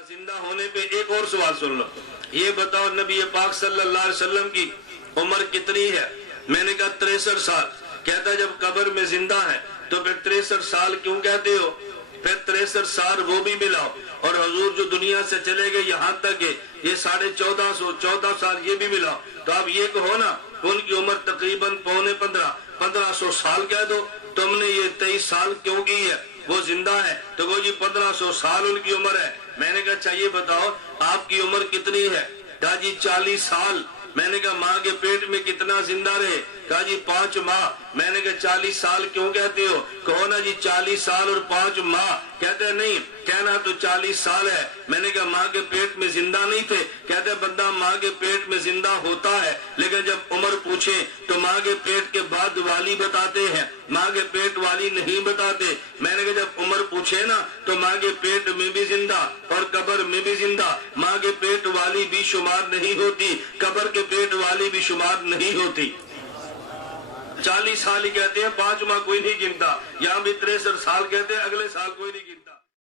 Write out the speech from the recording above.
زندہ ہونے پہ ایک اور سوال سن لو. یہ بتاؤ نبی پاک صلی اللہ علیہ وسلم کی عمر کتنی ہے؟ میں نے کہا 63 سال. کہتا ہے جب قبر میں زندہ ہے تو پھر 63 سال کیوں کہتے ہو؟ پھر 63 سال وہ بھی ملاؤ اور حضور جو دنیا سے چلے گئے یہاں تک کہ یہ 1414 سال یہ بھی ملاؤ تو آپ یہ کہو نا ان کی عمر تقریباً 1500 سال کہہ دو. تم نے یہ 23 سال کیوں کی ہے؟ وہ زندہ ہے تو کہو جی 1500 سال ان کی عمر ہے. میں نے کہا اچھا یہ بتاؤ آپ کی عمر کتنی ہے؟ کہا جی 40 سال. میں نے کہا ماں کے پیٹ میں کتنا زندہ رہے؟ کہا جی 5 ماہ. میں نے کہا 40 سال کیوں کہتے ہو؟ کہو نا جی 40 سال اور 5 ماہ. کہتے ہیں نہیں کہنا تو 40 سال ہے. میں نے کہا ماں کے پیٹ میں زندہ نہیں تھے؟ کہتے ہیں بندہ ماں کے پیٹ میں زندہ ہوتا ہے لیکن جب عمر پوچھے تو ماں کے پیٹ کے بعد والی بتاتے ہیں, ماں کے پیٹ والی نہیں بتاتے. میں نے کہا جب عمر پوچھے نا تو ماں کے پیٹ میں بھی زندہ اور قبر میں بھی زندہ. ماں کے پیٹ والی بھی شمار نہیں ہوتی, قبر کے پیٹ والی بھی شمار نہیں ہوتی. 40 سال ہی کہتے ہیں, 5 ماہ کوئی نہیں گنتا. یہاں بھی 63 سال کہتے ہیں, اگلے سال کوئی نہیں گنتا.